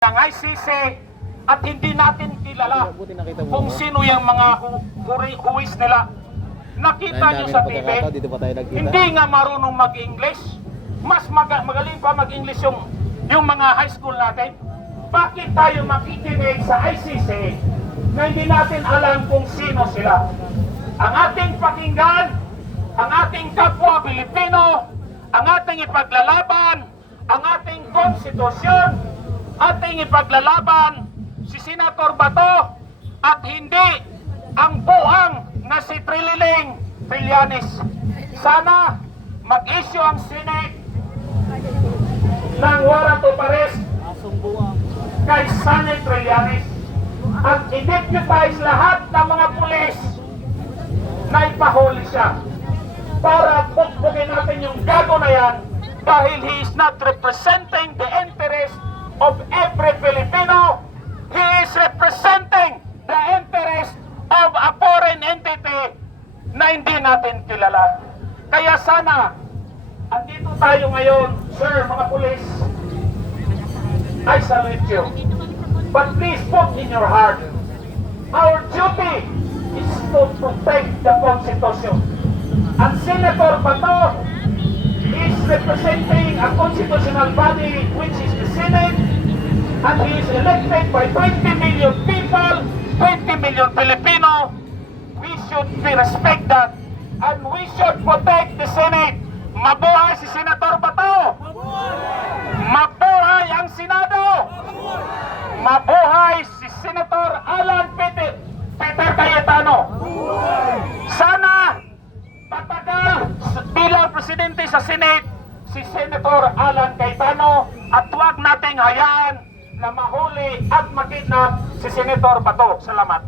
ng ICC at hindi natin kilala kung sino yung mga huwis nila. Nakita nyo sa TV, hindi nga marunong mag-English. Mas magaling pa mag-English yung mga high school natin. Bakit tayo makikinig sa ICC na hindi natin alam kung sino sila? Ang ating pakinggan, ang ating kapwa Pilipino, ang ating ipaglalaban, ang ating konstitusyon, ating ipaglalaban si Senator Bato at hindi ang buhang na si Trililing Trillanes. Sana mag-issue ang Senate ng warrant of arrest kay Sonny Trillanes at i-deputize lahat ng mga pulis na ipahuli siya para bukbukin natin yung gago na yan dahil he is not representing the interest of every Filipino. He is representing the interest of a foreign entity na hindi natin kilala. Kaya sana, andito tayo ngayon, sir, mga pulis, I salute you. But please put in your heart, our duty is to protect the Constitution. And Senator Bato is representing a constitutional body which is the Senate, and he is elected by 20 million people, 20 million Filipino. We should respect that and we should protect the Senate. Mabuhay si Senator Bato! Mabuhay ang Senado! Mabuhay si Senator Alan Peter Cayetano! Sana patagal bilang presidente sa Senate si Senator Alan Cayetano at huwag nating hayaan na mahuli at makidnap si Senator Bato. Salamat.